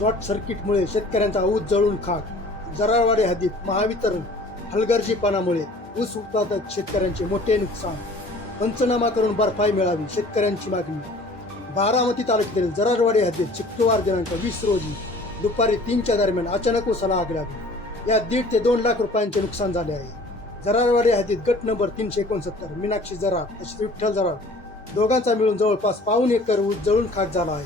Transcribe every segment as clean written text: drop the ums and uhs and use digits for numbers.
Short सर्किटमुळे शेतकऱ्यांचा ऊस जळून खाक. जराळवाडी हद्दीत महावितरण हलगर्जीपणामुळे ऊस उत्पादक शेतकऱ्यांचे मोठे नुकसान. पंचनामा करून भरपाई मिळावी शेतकऱ्यांची मागणी. बारामती तालुक्यातील जराळवाडी हद्दीत शुक्रवार दिनांक 20 रोजी दुपारी 3च्या दरम्यान अचानक ऊसाला आग लागली. यात 1.5 ते 2 लाख रुपयांचे नुकसान झाले आहे. जराळवाडी हद्दीत गट नंबर 369 मीनाक्षी जराळ तसेच विठ्ठल जराळ दोघांचा मिळून जवळपास 1.5 एकर ऊस जळून खाक झाला आहे.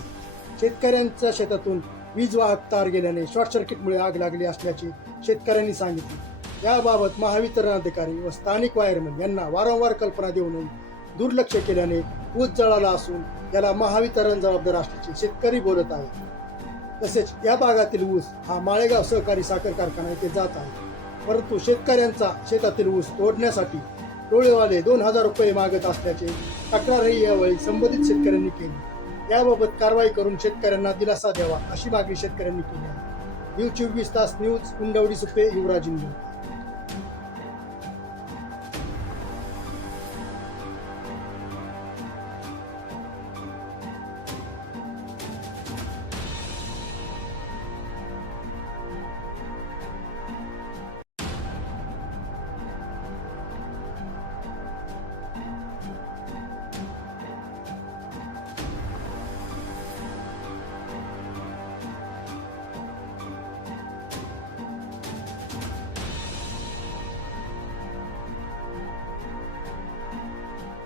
शेतकऱ्यांच्या शेतातून वीज वाहक तार गेल्याने शॉर्ट सर्किटमुळे आग लागली असल्याचे शेतकऱ्यांनी सांगितले. याबाबत महावितरण अधिकारी व स्थानिक वायरमन यांना वारंवार कल्पना देऊनही दुर्लक्ष केल्याने ऊस जळाला असून याला महावितरण जबाबदार असल्याचे शेतकरी बोलत आहेत. तसेच या भागातील ऊस हा माळेगाव सहकारी साखर कारखाना येथे जात आहे, परंतु शेतकऱ्यांचा शेतातील ऊस तोडण्यासाठी टोळेवाले 2,000 रुपये मागत असल्याचे तक्रारही यावेळी संबंधित शेतकऱ्यांनी केली. याबाबत कारवाई करून शेतकऱ्यांना दिलासा द्यावा अशी मागणी शेतकऱ्यांनी केली आहे. न्यूज 24 तास न्यूज कुंडवडी सुपे युवराज इंदू.